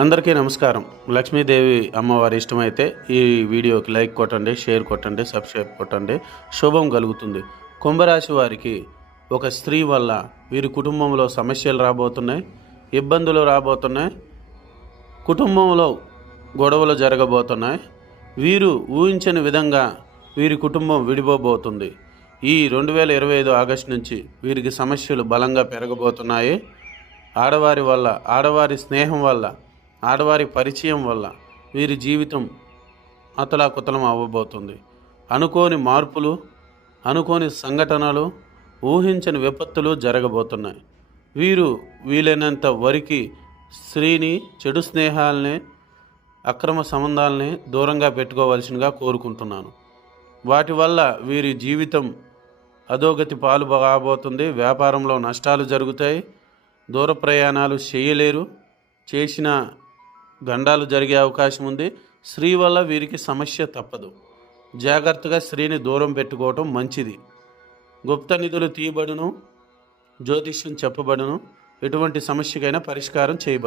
అందరికీ నమస్కారం. లక్ష్మీదేవి అమ్మవారి ఇష్టమైతే ఈ వీడియోకి లైక్ కొట్టండి షేర్ కొట్టండి సబ్స్క్రైబ్ కొట్టండి. శుభం కలుగుతుంది. కుంభరాశి వారికి ఒక స్త్రీ వల్ల వీరి కుటుంబంలో సమస్యలు రాబోతున్నాయి ఇబ్బందులు రాబోతున్నాయి కుటుంబంలో గొడవలు జరగబోతున్నాయి. వీరు ఊహించని విధంగా వీరి కుటుంబం విడిపోబోతుంది. ఈ రెండు వేల ఇరవై ఐదు ఆగస్టు నుంచి వీరికి సమస్యలు బలంగా పెరగబోతున్నాయి. ఆడవారి వల్ల ఆడవారి స్నేహం వల్ల ఆడవారి పరిచయం వల్ల వీరి జీవితం అతలాకుతలం అవ్వబోతుంది. అనుకోని మార్పులు అనుకోని సంఘటనలు ఊహించని విపత్తులు జరగబోతున్నాయి. వీరు వీలైనంత వరకు స్త్రీని చెడు స్నేహాలని అక్రమ సంబంధాలని దూరంగా పెట్టుకోవాల్సిందిగా కోరుకుంటున్నాను. వాటి వల్ల వీరి జీవితం అధోగతి పాలు కాబోతుంది. వ్యాపారంలో నష్టాలు జరుగుతాయి. దూర ప్రయాణాలు చేయలేరు. చేసిన గండాలు జరిగే అవకాశం ఉంది. స్త్రీ వల్ల వీరికి సమస్య తప్పదు. జాగ్రత్తగా స్త్రీని దూరం పెట్టుకోవటం మంచిది. గుప్త నిధులు తీయబడును జ్యోతిష్యం చెప్పబడును. ఎటువంటి సమస్యకైనా పరిష్కారం చేయబడు